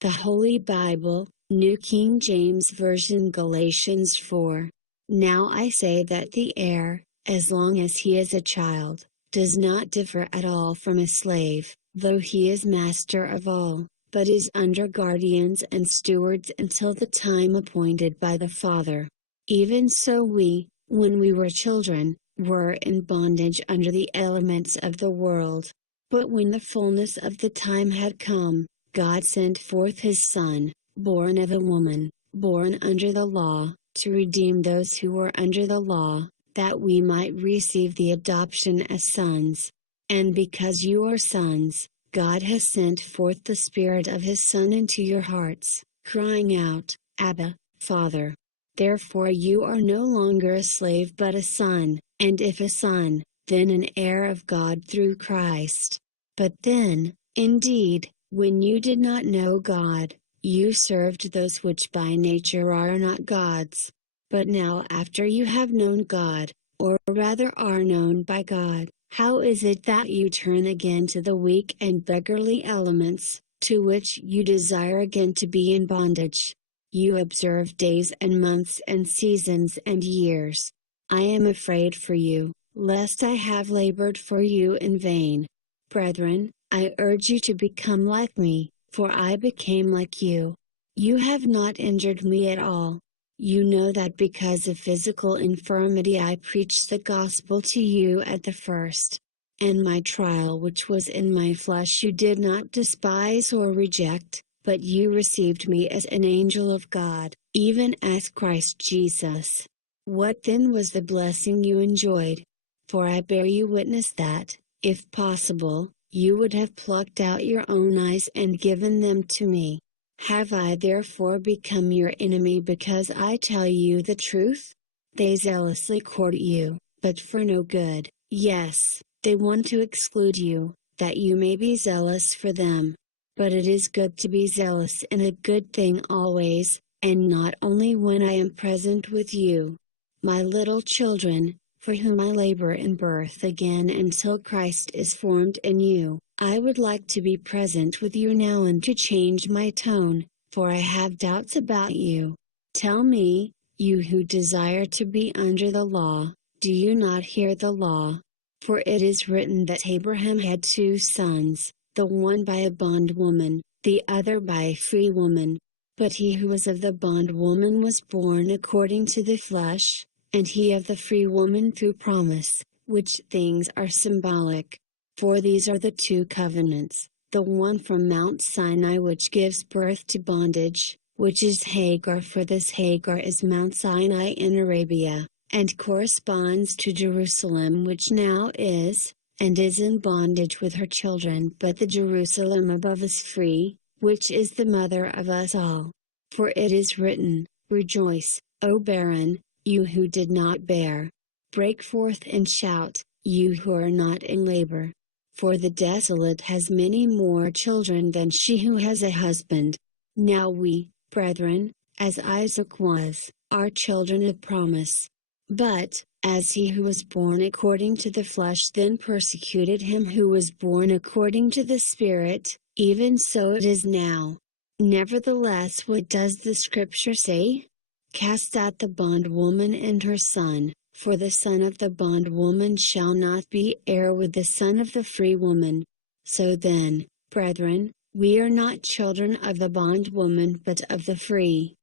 The Holy Bible, New King James Version, Galatians 4. Now I say that the heir, as long as he is a child, does not differ at all from a slave, though he is master of all, but is under guardians and stewards until the time appointed by the Father. Even so we, when we were children, were in bondage under the elements of the world. But when the fullness of the time had come, God sent forth His Son, born of a woman, born under the law, to redeem those who were under the law, that we might receive the adoption as sons. And because you are sons, God has sent forth the Spirit of His Son into your hearts, crying out, Abba, Father. Therefore you are no longer a slave but a son, and if a son, then an heir of God through Christ. But then, indeed, when you did not know God, you served those which by nature are not gods. But now after you have known God, or rather are known by God, how is it that you turn again to the weak and beggarly elements, to which you desire again to be in bondage? You observe days and months and seasons and years. I am afraid for you, lest I have labored for you in vain. Brethren, I urge you to become like me, for I became like you. You have not injured me at all. You know that because of physical infirmity I preached the gospel to you at the first. And my trial which was in my flesh you did not despise or reject, but you received me as an angel of God, even as Christ Jesus. What then was the blessing you enjoyed? For I bear you witness that, if possible, you would have plucked out your own eyes and given them to me. Have I therefore become your enemy because I tell you the truth? They zealously court you, but for no good. Yes, they want to exclude you, that you may be zealous for them. But it is good to be zealous in a good thing always, and not only when I am present with you. My little children, for whom I labor in birth again until Christ is formed in you, I would like to be present with you now and to change my tone, for I have doubts about you. Tell me, you who desire to be under the law, do you not hear the law? For it is written that Abraham had 2 sons, the one by a bondwoman, the other by a free woman. But he who was of the bondwoman was born according to the flesh, and he of the free woman through promise, which things are symbolic. For these are the 2 covenants, the one from Mount Sinai which gives birth to bondage, which is Hagar, for this Hagar is Mount Sinai in Arabia, and corresponds to Jerusalem which now is, and is in bondage with her children, but the Jerusalem above is free, which is the mother of us all. For it is written, Rejoice, O barren, you who did not bear. Break forth and shout, you who are not in labor. For the desolate has many more children than she who has a husband. Now we, brethren, as Isaac was, are children of promise. But, as he who was born according to the flesh then persecuted him who was born according to the Spirit, even so it is now. Nevertheless, what does the Scripture say? Cast out the bondwoman and her son, for the son of the bondwoman shall not be heir with the son of the free woman. So then, brethren, we are not children of the bondwoman but of the free.